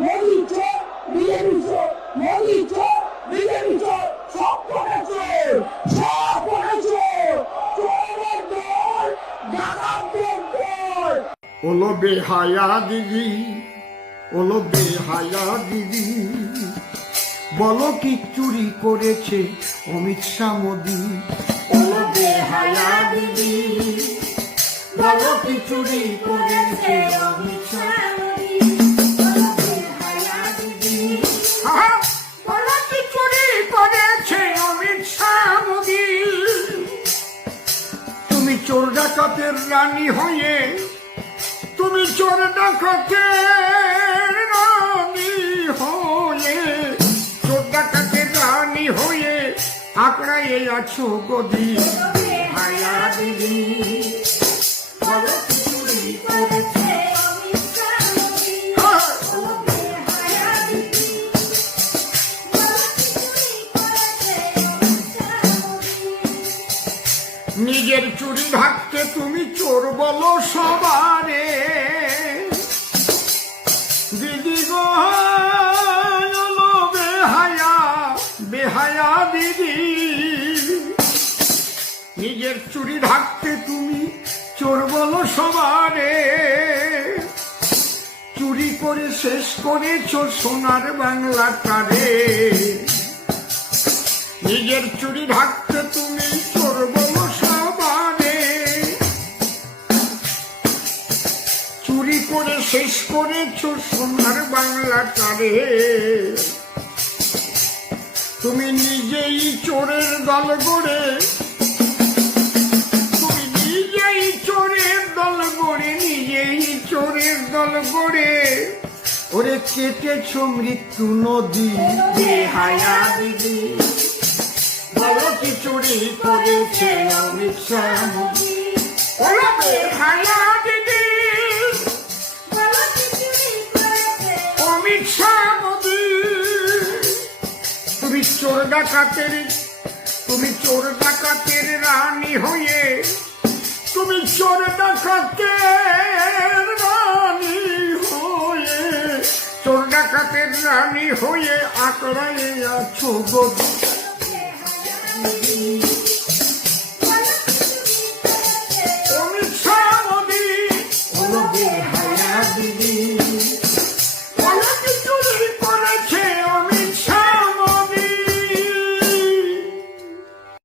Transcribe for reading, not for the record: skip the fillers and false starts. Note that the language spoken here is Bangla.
মোদি চোর, বিজেপি চোর, মোদি চোর, বিজেপি চোর, সব কটা চোর, সব কটা চোর, চোরের দল, ডাকাতদের দল। ওলো বেহায়া দিদি, ওলো বেহায়া দিদি, বলো কি চুরি করেছে অমিত শাহ মোদি। ওলো বেহায়া দিদি, বলো কি চুরি করেছে অমিত শাহ মোদি। ওলো বেহায়া দিদি, বলো কি চুরি করেছে অমিত শাহ মোদি। তুমি চোর ডাকাতের রানী হয়ে, তুমি চোর ডাকাতের রানী হয়ে, চোর ডাকাতের রানী হয়ে আঁকড়াইয়ে আছো গদি। হায়া দিদি, বলো কি চুরি করেছে অমিত শাহ মোদি। বলো বেহায়া দিদি, বলো কি চুরি করেছে অমিত শাহ মোদি। নিজের চুরি ঢাকতে তুমি চোর বলো সবারে, দিদি গো হলো বেহায়া, বেহায়া দিদি। নিজের চুরি ঢাকতে তুমি চোর বলো সবারে, চুরি করে শেষ করেছো সোনার বাংলাটারে। নিজের চুরি ঢাকতে তুমি চোর বলো সবারে, চুরি করে শেষ করেছো সোনার বাংলাটারে। তুমি নিজেই চোরের দল গড়ে, তুমি নিজেই চোরের দল গড়ে, নিজেই চোরের দল গড়ে ওরে কেটেছো মৃত্যু নদী। বেহায়া দিদি, বলো কি চুরি করেছে অমিত শাহ মোদি। ওলো বেহায়া দিদি, বলো কি চুরি করেছে অমিত শাহ মোদি। তুমি চোর ডাকাতের, তুমি চোর ডাকাতের রানী হয়ে, তুমি চোর ডাকাতের রানী হয়ে, চোর ডাকাতের রানী হয়ে আঁকড়াইয়ে আছো গদি।